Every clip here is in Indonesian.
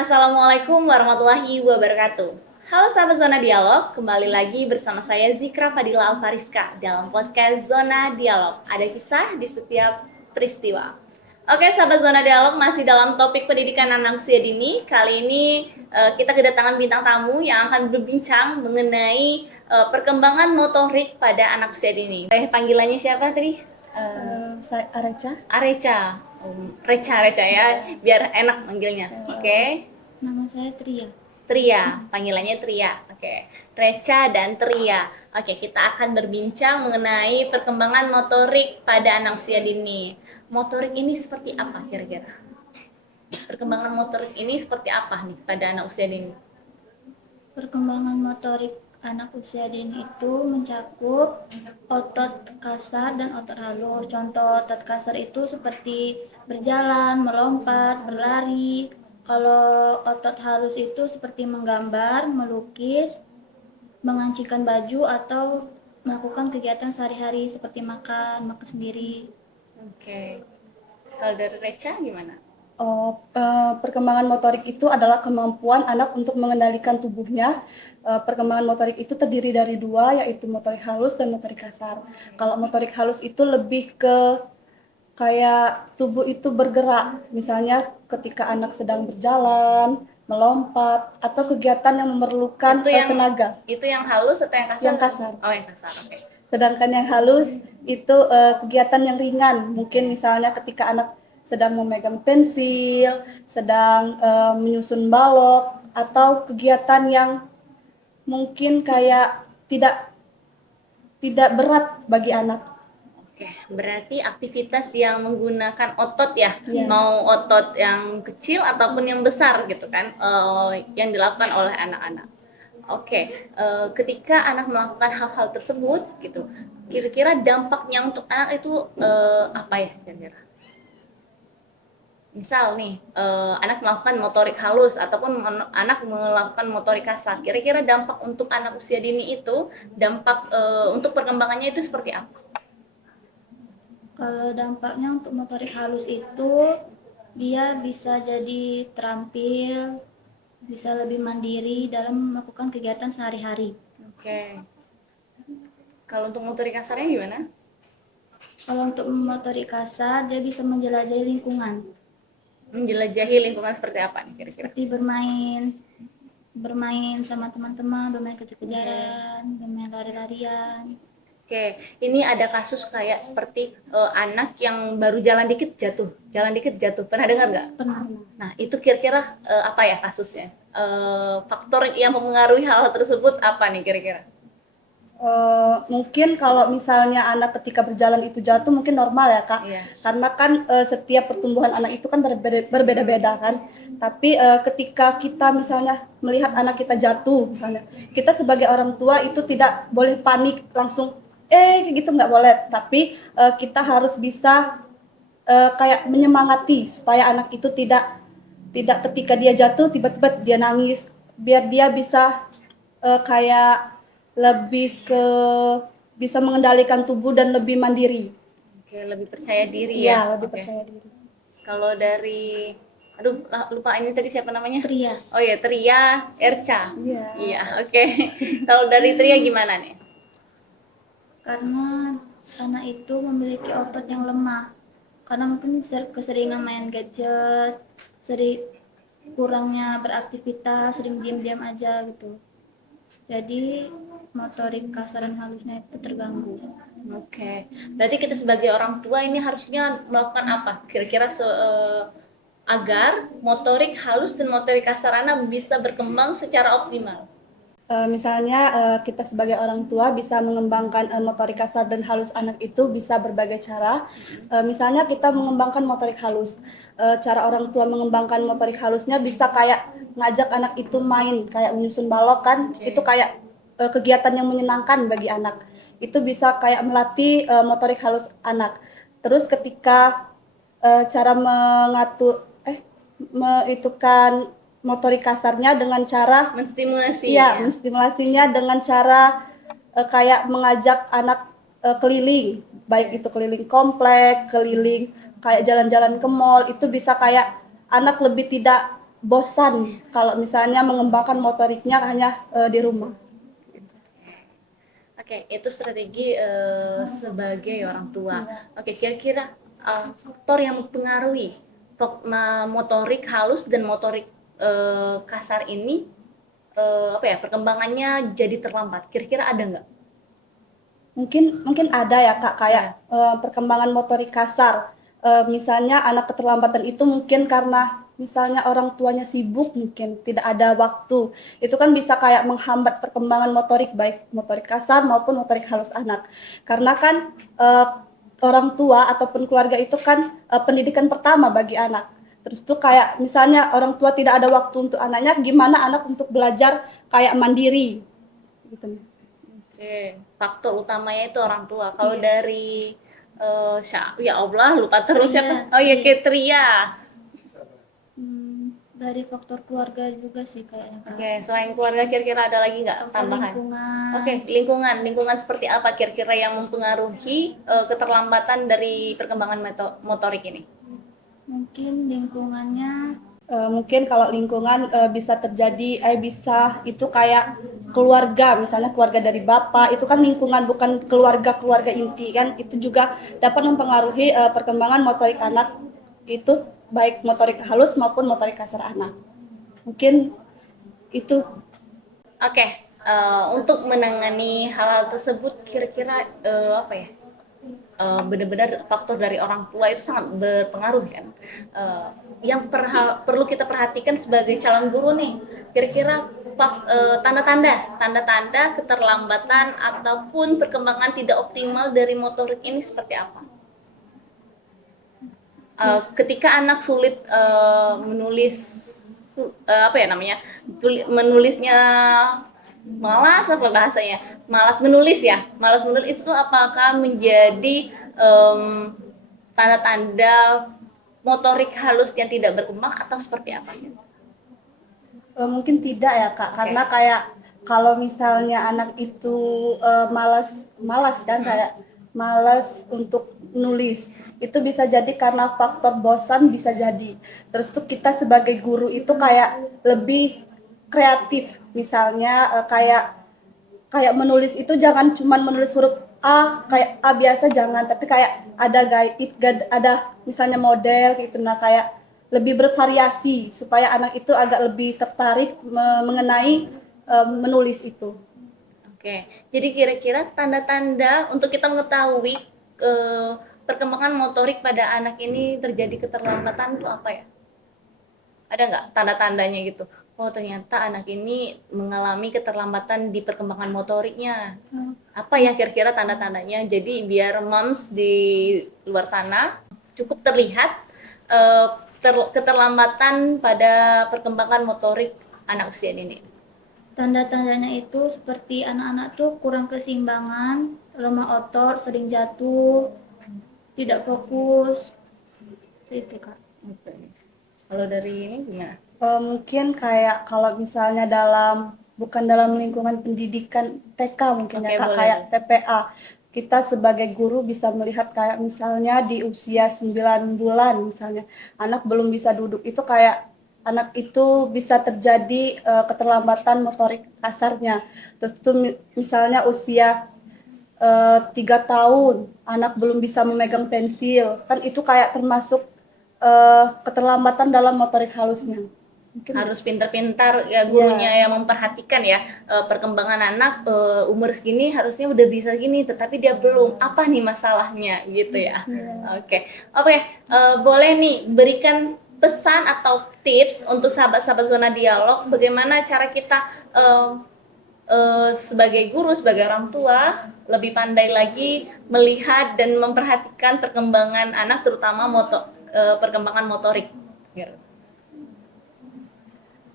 Assalamualaikum warahmatullahi wabarakatuh. Halo sahabat Zona Dialog, kembali lagi bersama saya Zikra Fadila Alfariska dalam podcast Zona Dialog. Ada kisah di setiap peristiwa. Oke sahabat Zona Dialog, masih dalam topik pendidikan anak usia dini. Kali ini kita kedatangan bintang tamu yang akan berbincang mengenai perkembangan motorik pada anak usia dini. Panggilannya siapa tadi? Saya Areca. Areca. Reca ya, biar enak manggilnya. Oke. Nama saya Tria. Tria, panggilannya Tria. Oke, Reca dan Tria. Oke, kita akan berbincang mengenai perkembangan motorik pada anak usia dini. Motorik ini seperti apa kira-kira? Perkembangan motorik ini seperti apa nih pada anak usia dini? Perkembangan motorik anak usia dini itu mencakup otot kasar dan otot halus. Contoh otot kasar itu seperti berjalan, melompat, berlari. Kalau otot halus itu seperti menggambar, melukis, mengancikan baju atau melakukan kegiatan sehari-hari seperti makan, makan sendiri. Oke, kalau dari Reca gimana? Perkembangan motorik itu adalah kemampuan anak untuk mengendalikan tubuhnya. Perkembangan motorik itu terdiri dari dua, yaitu motorik halus dan motorik kasar. Kalau motorik halus itu lebih ke kayak tubuh itu bergerak, misalnya ketika anak sedang berjalan, melompat, atau kegiatan yang memerlukan tenaga. Itu yang halus atau yang kasar? Yang kasar. Oh, yang kasar. Oke. Sedangkan yang halus itu kegiatan yang ringan, mungkin misalnya ketika anak sedang memegang pensil, sedang menyusun balok, atau kegiatan yang mungkin kayak tidak berat bagi anak. Oke, berarti aktivitas yang menggunakan otot ya, Iya. mau otot yang kecil ataupun yang besar gitu kan, yang dilakukan oleh anak-anak. Oke, ketika anak melakukan hal-hal tersebut gitu, kira-kira dampaknya untuk anak itu apa ya kira-kira? Misal nih, anak melakukan motorik halus ataupun anak melakukan motorik kasar, kira-kira dampak untuk anak usia dini itu, dampak untuk perkembangannya itu seperti apa? Kalau dampaknya untuk motorik halus itu dia bisa jadi terampil, bisa lebih mandiri dalam melakukan kegiatan sehari-hari. Oke. Kalau untuk motorik kasarnya gimana? Kalau untuk motorik kasar dia bisa menjelajahi lingkungan. Menjelajahi lingkungan seperti apa nih kira-kira? Seperti bermain sama teman-teman, bermain kejar-kejaran, bermain lari-larian. Oke, ini ada kasus kayak seperti anak yang baru jalan dikit jatuh. Pernah dengar nggak? Pernah. Nah, itu kira-kira apa ya kasusnya? Faktor yang mempengaruhi hal tersebut apa nih kira-kira? Mungkin kalau misalnya anak ketika berjalan itu jatuh mungkin normal ya Kak, Iya. karena kan setiap pertumbuhan anak itu kan berbeda-beda kan. Tapi ketika kita misalnya melihat anak kita jatuh misalnya, kita sebagai orang tua itu tidak boleh panik langsung gitu, nggak boleh. Tapi kita harus bisa kayak menyemangati supaya anak itu tidak ketika dia jatuh tiba-tiba dia nangis, biar dia bisa kayak lebih ke bisa mengendalikan tubuh dan lebih mandiri. Oke, lebih percaya diri Iya, ya. lebih Oke. percaya diri. Kalau dari aduh lupa ini tadi siapa namanya? Tria. Oh ya, Tria Erca. Iya. Iya, oke. Kalau dari Tria gimana nih? Karena anak itu memiliki otot yang lemah. Karena mungkin keseringan main gadget, sering kurangnya beraktivitas, sering diam-diam aja gitu. Jadi motorik kasar dan halusnya itu terganggu. Oke, berarti kita sebagai orang tua ini harusnya melakukan apa? Kira-kira agar motorik halus dan motorik kasar anak bisa berkembang secara optimal. Misalnya kita sebagai orang tua bisa mengembangkan motorik kasar dan halus anak itu bisa berbagai cara. Misalnya kita mengembangkan motorik halus. Cara orang tua mengembangkan motorik halusnya bisa kayak ngajak anak itu main, kayak menyusun balok kan, itu kayak kegiatan yang menyenangkan bagi anak. Itu bisa kayak melatih motorik halus anak. Terus ketika cara mengatur motorik kasarnya dengan cara Menstimulasi. iya, menstimulasinya dengan cara kayak mengajak anak keliling, baik itu keliling komplek, keliling kayak jalan-jalan ke mall, itu bisa kayak anak lebih tidak bosan kalau misalnya mengembangkan motoriknya hanya di rumah. Oke, itu strategi sebagai orang tua. Oke, kira-kira faktor yang mempengaruhi motorik halus dan motorik kasar ini apa ya, perkembangannya jadi terlambat. Kira-kira ada nggak? Mungkin ada ya Kak, kayak perkembangan motorik kasar. Misalnya anak keterlambatan itu mungkin karena misalnya orang tuanya sibuk, mungkin tidak ada waktu. Itu kan bisa kayak menghambat perkembangan motorik, baik motorik kasar maupun motorik halus anak. Karena kan orang tua ataupun keluarga itu kan pendidikan pertama bagi anak. Terus tuh kayak misalnya orang tua tidak ada waktu untuk anaknya, gimana anak untuk belajar kayak mandiri gitu. Oke, faktor utamanya itu orang tua. Kalau dari ya Allah lupa terus siapa? Oh iya, Ketria. Dari faktor keluarga juga sih kayaknya Kak. Oke, selain keluarga kira-kira ada lagi nggak tambahan? Lingkungan. Oke, lingkungan seperti apa kira-kira yang mempengaruhi keterlambatan dari perkembangan motorik ini? Mungkin lingkungannya. Mungkin kalau lingkungan bisa terjadi bisa itu kayak keluarga, misalnya keluarga dari bapak itu kan lingkungan, bukan keluarga inti kan, itu juga dapat mempengaruhi perkembangan motorik anak itu, baik motorik halus maupun motorik kasar anak. Mungkin itu. Oke, untuk menangani hal-hal tersebut kira-kira apa ya? Benar-benar faktor dari orang tua itu sangat berpengaruh kan. Yang perlu kita perhatikan sebagai calon guru nih, kira-kira tanda-tanda keterlambatan ataupun perkembangan tidak optimal dari motorik ini seperti apa? Ketika anak sulit menulis apa ya namanya, menulisnya malas, apa bahasanya, malas menulis itu apakah menjadi tanda-tanda motorik halus yang tidak berkembang atau seperti apa? Mungkin tidak ya Kak, karena kayak kalau misalnya anak itu malas kan, kayak malas untuk nulis, itu bisa jadi karena faktor bosan, bisa jadi. Terus tuh kita sebagai guru itu kayak lebih kreatif, misalnya kayak menulis itu jangan cuma menulis huruf A, kayak A biasa, jangan, tapi kayak ada ada misalnya model gitu. Nah, kayak lebih bervariasi supaya anak itu agak lebih tertarik mengenai menulis itu. Oke, jadi kira-kira tanda-tanda untuk kita mengetahui perkembangan motorik pada anak ini terjadi keterlambatan itu apa ya? Ada nggak tanda-tandanya gitu? Oh, ternyata anak ini mengalami keterlambatan di perkembangan motoriknya. Apa ya kira-kira tanda-tandanya? Jadi biar moms di luar sana cukup terlihat keterlambatan pada perkembangan motorik anak usia ini. Tanda-tandanya itu seperti anak-anak tuh kurang keseimbangan, lemah otot, sering jatuh, tidak fokus. Itu Kak. Kalau dari ini gimana? Mungkin kayak kalau misalnya bukan dalam lingkungan pendidikan TK mungkin ya Kak, kayak TPA. Kita sebagai guru bisa melihat kayak misalnya di usia 9 bulan misalnya, anak belum bisa duduk, itu kayak anak itu bisa terjadi keterlambatan motorik kasarnya. Terus itu misalnya usia 3 tahun, anak belum bisa memegang pensil, kan itu kayak termasuk keterlambatan dalam motorik halusnya. Mungkin harus pintar-pintar ya gurunya yang memperhatikan ya perkembangan anak, umur segini harusnya udah bisa gini, tetapi dia belum, apa nih masalahnya gitu ya. Oke, boleh nih berikan pesan atau tips untuk sahabat-sahabat zona dialog, bagaimana cara kita sebagai guru, sebagai orang tua lebih pandai lagi melihat dan memperhatikan perkembangan anak, terutama perkembangan motorik.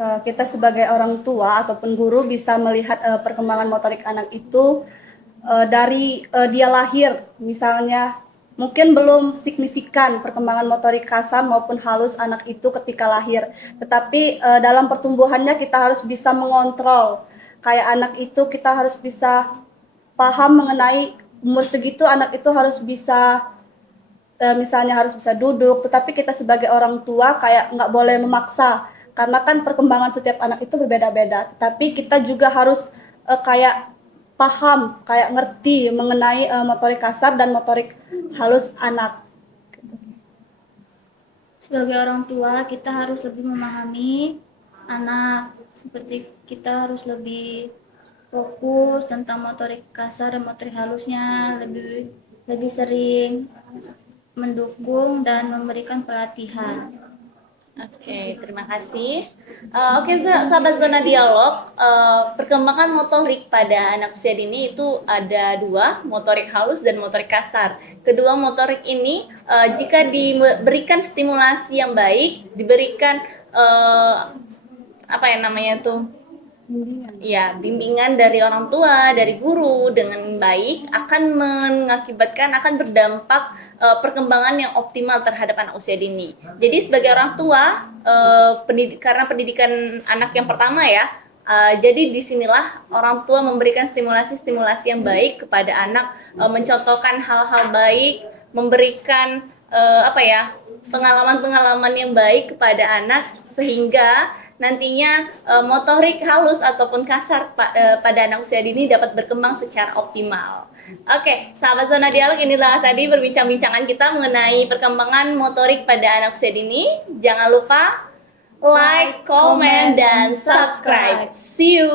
Kita sebagai orang tua ataupun guru bisa melihat perkembangan motorik anak itu dari dia lahir, misalnya mungkin belum signifikan perkembangan motorik kasar maupun halus anak itu ketika lahir, tetapi dalam pertumbuhannya kita harus bisa mengontrol. Kayak anak itu kita harus bisa paham mengenai umur segitu anak itu harus bisa misalnya harus bisa duduk, tetapi kita sebagai orang tua kayak nggak boleh memaksa. karena kan perkembangan setiap anak itu berbeda-beda. Tapi kita juga harus kayak paham, kayak ngerti mengenai motorik kasar dan motorik halus anak. Sebagai orang tua, kita harus lebih memahami anak, seperti kita harus lebih fokus tentang motorik kasar dan motorik halusnya, lebih sering mendukung dan memberikan pelatihan. Oke, terima kasih. Oke, sahabat Zona Dialog, perkembangan motorik pada anak usia dini itu ada dua, motorik halus dan motorik kasar. Kedua motorik ini, jika diberikan stimulasi yang baik, diberikan apa yang namanya tuh? Ya, bimbingan dari orang tua, dari guru dengan baik akan mengakibatkan, akan berdampak perkembangan yang optimal terhadap anak usia dini. Jadi sebagai orang tua, karena pendidikan anak yang pertama ya, jadi disinilah orang tua memberikan stimulasi-stimulasi yang baik kepada anak, mencontohkan hal-hal baik, memberikan pengalaman-pengalaman yang baik kepada anak sehingga nantinya motorik halus ataupun kasar pada anak usia dini dapat berkembang secara optimal. Oke, sahabat Zona Dialog, inilah tadi berbincang-bincangan kita mengenai perkembangan motorik pada anak usia dini. Jangan lupa like, comment, dan subscribe. See you!